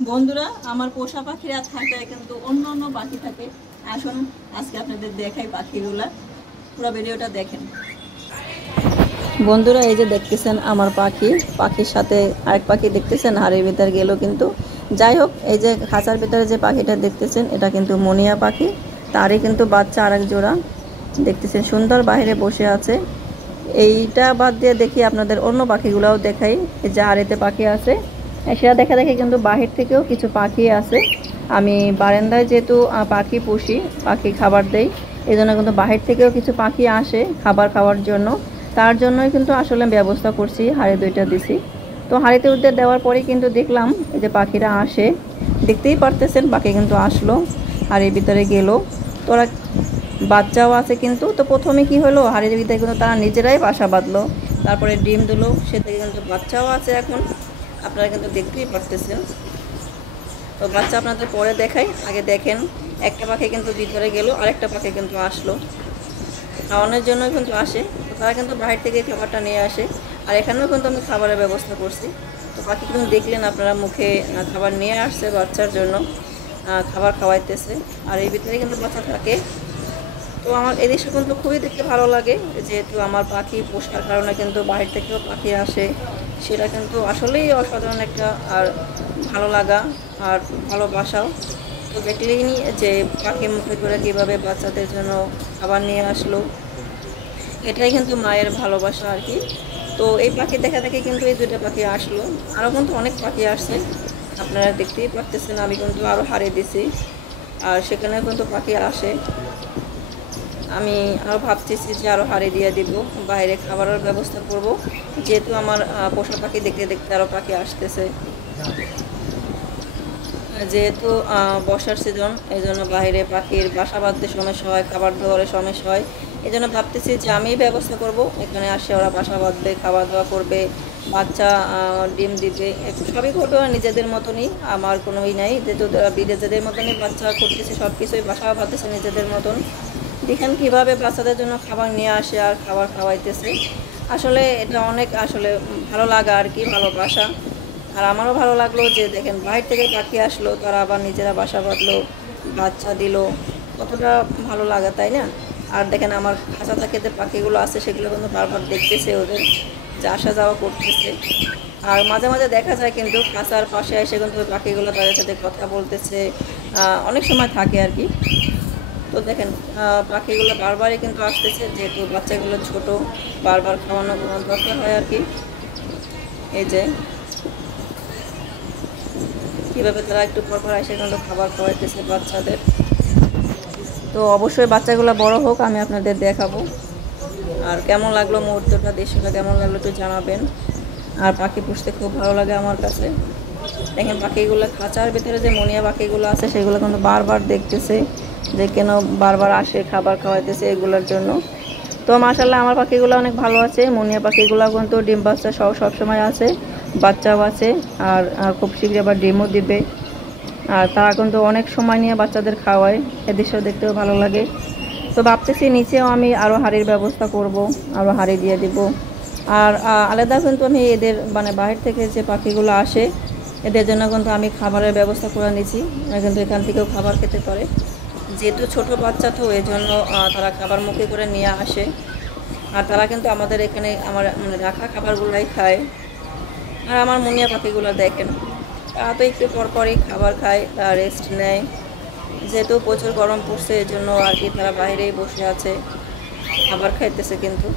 বন্ধুরা, আমার পোষা পাখিরা থাকে কিন্তু অন্য অন্য পাখি থাকে। আসুন আজকে আপনাদের দেখাই পাখিগুলা, পুরো ভিডিওটা দেখেন। বন্ধুরা, এই যে দেখতেছেন আমার পাখির সাথে আরেক পাখি দেখতেছেন হাড়ির ভিতর গেল। কিন্তু যাই হোক, এই যে খাঁচার ভিতরে যে পাখিটা দেখতেছেন এটা কিন্তু মনিয়া পাখি, তারই কিন্তু বাচ্চা আরেক জোড়া দেখতেছেন সুন্দর বাইরে বসে আছে। এইটা বাদ দিয়ে দেখি আপনাদের অন্য পাখিগুলাও দেখাই। এই যে হাড়িতে পাখি আছে, সেটা দেখা দেখি কিন্তু বাহির থেকেও কিছু পাখি আছে। আমি বারান্দায় যেহেতু পাখি পুষি, পাখি খাবার দেই, এই জন্য কিন্তু বাহির থেকেও কিছু পাখি আসে খাবার খাওয়ার জন্য। তার জন্যই কিন্তু আসলে ব্যবস্থা করছি, হাড়ি দুইটা দিছি। তো হাড়িতে উঠতে দেওয়ার পরে কিন্তু দেখলাম এই যে পাখিরা আসে, দেখতেই পারতেছেন পাখি কিন্তু আসলো, হাড়ির ভিতরে গেল। তোরা বাচ্চাও আছে কিন্তু। তো প্রথমে কি হলো, হাড়ির ভিতরে কিন্তু তারা নিজেরাই বাসা বাঁধলো, তারপরে ডিম দিলো, সে থেকে কিন্তু বাচ্চাও আছে এখন, আপনারা কিন্তু দেখতেই পারতেছেন। তো বাচ্চা আপনাদের পরে দেখাই, আগে দেখেন। একটা পাখি কিন্তু ভিতরে গেল, আরেকটা পাখি কিন্তু আসলো, খাওয়ানোর জন্য কিন্তু আসে। তো তারা কিন্তু বাইরে থেকে খাবারটা নিয়ে আসে, আর এখানেও কিন্তু আমি খাবারের ব্যবস্থা করছি। তো পাখি কিন্তু দেখলেন আপনারা, মুখে খাবার নিয়ে আসছে বাচ্চার জন্য, খাবার খাওয়াইতেছে, আর এই ভিতরে কিন্তু বাচ্চা থাকে। তো আমার এই দৃশ্য কিন্তু খুবই দেখতে ভালো লাগে, যেহেতু আমার পাখি পোষার কারণে কিন্তু বাইরে থেকেও পাখি আসে, সেটা কিন্তু আসলেই অসাধারণ একটা আর ভালো লাগা আর ভালোবাসাও। তো দেখলেই নি যে পাখি মুখে করে কীভাবে বাচ্চাদের জন্য খাবার নিয়ে আসলো, এটাই কিন্তু মায়ের ভালোবাসা আর কি। তো এই পাখি দেখা দেখে কিন্তু এই দুটো পাখি আসলো, আরও কিন্তু অনেক পাখি আসছে, আপনারা দেখতেই পারতেছেন। আমি কিন্তু আরও হারিয়ে দিছি, আর সেখানে কিন্তু পাখি আসে। আমি আরও ভাবতেছি যে আরও হাড়ি দিয়ে দিব, বাইরে খাবারের ব্যবস্থা করব, যেহেতু আমার পোষা পাখি দেখতে দেখতে আরও পাখি আসতেছে। যেহেতু বর্ষার সিজন, এই জন্য বাইরে পাখির বাসা বাঁধতে সমস্যা হয়, খাবার দাবারের সমস্যা হয়। এই জন্য ভাবতেছি যে আমি ব্যবস্থা করব, এখানে আসে ওরা বাসা বাঁধবে, খাওয়া দাওয়া করবে, বাচ্চা ডিম দিবে, একটু সবই করবে ওরা নিজেদের মতনই। আমার কোনোই নাই, যেহেতু বিদেশিদের মতনই বাচ্চা করতেছে, সব কিছুই বাসা বাঁধতেছে নিজেদের মতন। দেখেন কীভাবে বাচ্চাদের জন্য খাবার নিয়ে আসে আর খাবার খাওয়াইতেছে। আসলে এটা অনেক আসলে ভালো লাগা আর কি, ভালোবাসা। আর আমারও ভালো লাগলো যে দেখেন বাইরে থেকে পাখি আসলো, তারা আবার নিজেরা বাসা বাঁধলো, বাচ্চা দিল, কতটা ভালো লাগা, তাই না? আর দেখেন আমার খাঁচা থাকে যে পাখিগুলো আছে, সেগুলো কিন্তু বারবার দেখতেছে, ওদের যে আসা যাওয়া করতেছে। আর মাঝে মাঝে দেখা যায় কিন্তু খাঁচার পাশে এসে কিন্তু ওই পাখিগুলো তাদের সাথে কথা বলতেছে, অনেক সময় থাকে আর কি। তো দেখেন পাখিগুলো বারবারই কিন্তু আসতেছে, যেহেতু বাচ্চাগুলো ছোট, বারবার খাওয়ানো দরকার হয় আর কি। এই যে কীভাবে তারা একটু পর পর এসে কিন্তু খাবার খাওয়াইতেছে বাচ্চাদের। তো অবশ্যই বাচ্চাগুলো বড় হোক, আমি আপনাদের দেখাবো। আর কেমন লাগলো মুহূর্তটা, দৃশ্যটা কেমন লাগলো একটু জানাবেন। আর পাখি পুষতে খুব ভালো লাগে আমার কাছে। দেখেন পাখিগুলো খাঁচার ভিতরে যে মনিয়া পাখিগুলো আছে, সেগুলো কিন্তু বারবার দেখতেছে যে কেন বারবার আসে খাবার খাওয়াইতেছে, এগুলোর জন্য। তো মাশাআল্লাহ আমার পাখিগুলো অনেক ভালো আছে। মনিয়া পাখিগুলো কিন্তু ডিম বাচ্চা সহ সবসময় আছে, বাচ্চাও আছে, আর খুব শীঘ্রই আবার ডিমও দিবে। আর তারা কিন্তু অনেক সময় নিয়ে বাচ্চাদের খাওয়ায়, এ দৃশ্য দেখতেও ভালো লাগে। তো ভাবতেছি নিচেও আমি আরও হাঁড়ির ব্যবস্থা করব, আরও হাঁড়ি দিয়ে দিব। আর আলাদা কিন্তু আমি এদের মানে বাহির থেকে যে পাখিগুলো আসে, এদের জন্য কিন্তু আমি খাবারের ব্যবস্থা করে নিয়েছি, কিন্তু এখান থেকেও খাবার খেতে পারে। যেহেতু ছোট বাচ্চা, তো এই জন্য তারা খাবার মুখে করে নিয়ে আসে, আর তারা কিন্তু আমাদের এখানে আমার মানে রাখা খাবারগুলাই খায়। আর আমার মুনিয়া পাখিগুলো দেখেন, তারা তো একটু পরপরই খাবার খায়, তারা রেস্ট নেয়। যেহেতু প্রচুর গরম পড়ছে, এই জন্য আর কি তারা বাইরেই বসে আছে, খাবার খাইতেছে কিন্তু।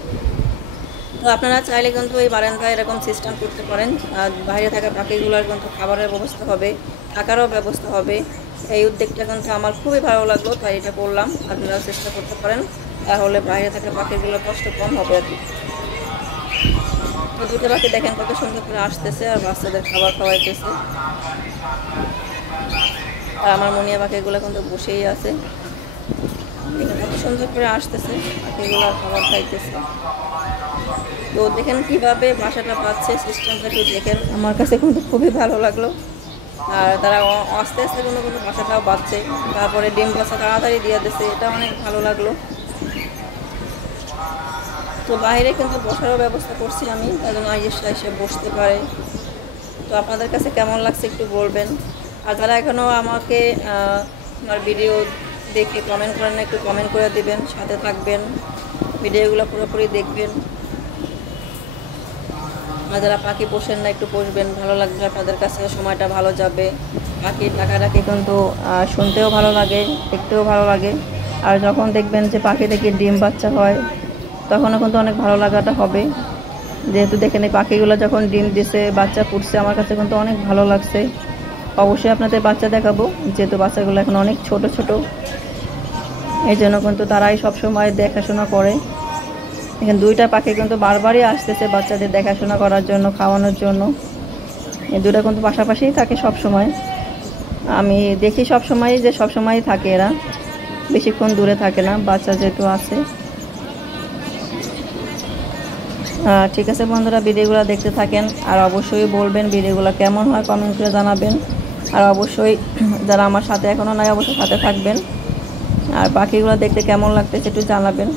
তো আপনারা চাইলে কিন্তু এই বারান্দায় এরকম সিস্টেম করতে পারেন, আর বাইরে থাকা পাখিগুলোর কিন্তু খাবারের ব্যবস্থা হবে, থাকারও ব্যবস্থা হবে। এই উদ্যোগটা কিন্তু আমার খুবই ভালো লাগলো, তাই এটা করলাম। আপনারা চেষ্টা করতে পারেন, তাহলে বাইরে থাকা পাখিগুলোর কষ্ট কম হবে আর কি। তো দুটো পাখি দেখেন কত সুন্দর করে আসতেছে আর বাচ্চাদের খাবার খাওয়াইতেছে। আর আমার মনিয়া পাখিগুলো কিন্তু বসেই আছে, কত সুন্দর করে আসতেছে পাখিগুলো, খাবার খাইতেছে। তো দেখেন কিভাবে বাসাটা পাচ্ছে, সিস্টেমটা একটু দেখেন, আমার কাছে কিন্তু খুবই ভালো লাগলো। আর তারা আস্তে আস্তে কোনো কোনো বাসাটাও বাঁচছে, তারপরে ডিম বাচ্চা তাড়াতাড়ি দিয়ে দিচ্ছে, এটা অনেক ভালো লাগলো। তো বাইরে কিন্তু বসারও ব্যবস্থা করছি আমি, তার জন্য এসে বসতে পারে। তো আপনাদের কাছে কেমন লাগছে একটু বলবেন। আর যারা এখনও আমাকে আমার ভিডিও দেখে কমেন্ট করেন না, একটু কমেন্ট করে দিবেন, সাথে থাকবেন, ভিডিওগুলো পুরোপুরি দেখবেন। আর যারা পাখি পোষেন না, একটু পোষবেন, ভালো লাগবে আপনাদের কাছে, সময়টা ভালো যাবে। পাখির ডাকাডাকি কিন্তু শুনতেও ভালো লাগে, দেখতেও ভালো লাগে। আর যখন দেখবেন যে পাখি থেকে ডিম বাচ্চা হয়, তখনও কিন্তু অনেক ভালো লাগাটা হবে। যেহেতু দেখেন এই পাখিগুলো যখন ডিম দিছে, বাচ্চা ফুটছে, আমার কাছে কিন্তু অনেক ভালো লাগছে। অবশ্যই আপনাদের বাচ্চা দেখাবো, যেহেতু বাচ্চাগুলো এখন অনেক ছোট ছোট, এই জন্য কিন্তু তারাই সবসময় দেখাশোনা করে। এখানে দুইটা পাখি কিন্তু বারবারই আসতেছে বাচ্চাদের দেখাশোনা করার জন্য, খাওয়ানোর জন্য। এই দুটো কিন্তু পাশাপাশিই থাকে সব সময়। আমি দেখি সব সময় যে সব সময়ই থাকে, এরা বেশিক্ষণ দূরে থাকে না, বাচ্চা যেহেতু আছে। ঠিক আছে বন্ধুরা, ভিডিওগুলো দেখতে থাকেন, আর অবশ্যই বলবেন ভিডিওগুলো কেমন হয়, কমেন্ট করে জানাবেন। আর অবশ্যই যারা আমার সাথে এখনও নাই, অবশ্যই সাথে থাকবেন। আর পাখিগুলো দেখতে কেমন লাগতেছে একটু জানাবেন।